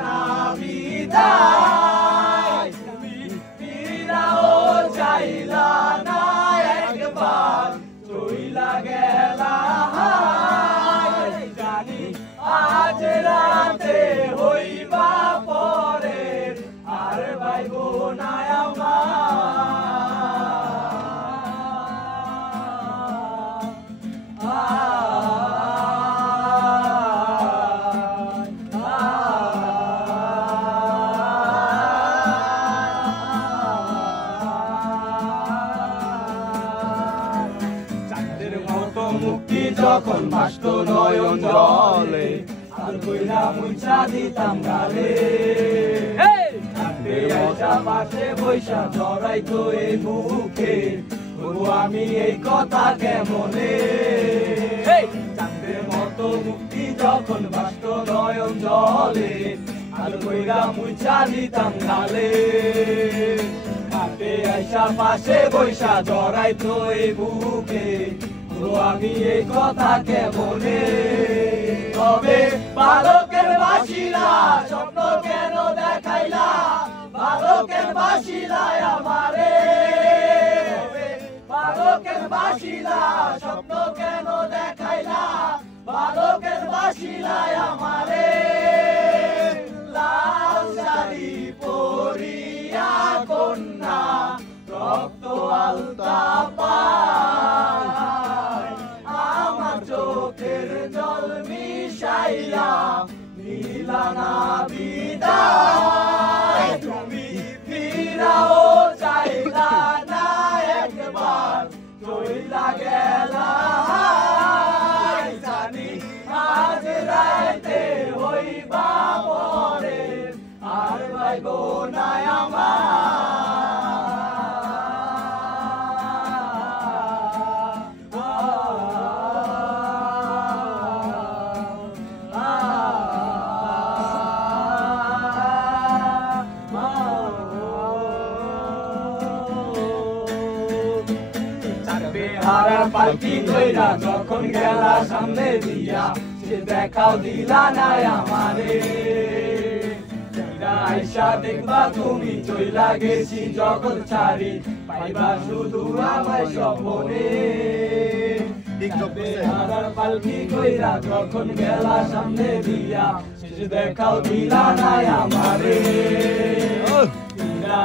না বিদায় তুমি ফিরাও চাইলা না একবার চইলা গেলা জানি আজ রাতে হইবা পরে আর ভাইব না মুক্তি যখন ভাসত নয়ন জলে আর কইরা মুইছা দিতাম গালে পাশে বৈশা জড়াইতো এই মুখে তবু আমি এই কথা কেমনে চাঁদের মতো মুক্তি যখন ভাসত নয়ন জলে আর কইরা মুইছা দিতাম গালে হাতে আইসা পাশে বৈশা জড়াইতো এই মুখে আমি এই কথা কেমনে তবে বালকের বাসিলা স্বপ্ন কেন দেখাইলা বালকের বাসিলা আমারে বালকের বাসিলা স্বপ্ন কেন দেখাইলা বালকের বাসিলা আমারে লাল শাড়ি পরিয়া কন্যা রক্ত আলতা চোখের জল মিশাইয়া নীলা না বিদায় তুমি ফিরাও চাইলা না একবার চইলা গেলা জানি আজ রাতে হইবা পরে আর ভাইব না হারার পালকি কইরা যখন গেলা সামনে দিয়া সে দেখাও দিলা না আমারে আইসা দেখবা তুমি চইলা গেছি জগৎ ছাড়ি পাইবা শুধু আমায় স্বপ্নে হারার পালকি কইরা যখন গেলা সামনে দিয়া সে দেখাও দিলা না আমারে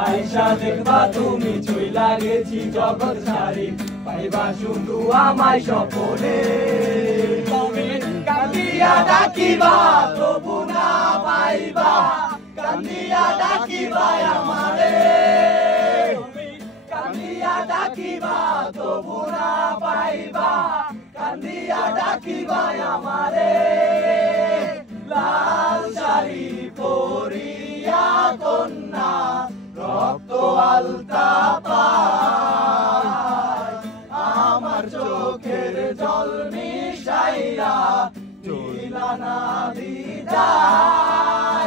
আইসা দেখবা তুমি চইলা গেছি জগৎ ছাড়ি পাইবা শুধু আমায় স্বপ্নে তুমি কান্দিয়া ডাকিবা তবু না পাইবা কান্দিয়া ডাকিবা আমারে কান্দিয়া ডাকিবা তবু না পাইবা কান্দিয়া ডাকিবা আমারে লাল শাড়ি পরিয়া কন্যা রক্ত আলতা পায় আমার চোখের জল মিশাইয়া চইলা না বিদায়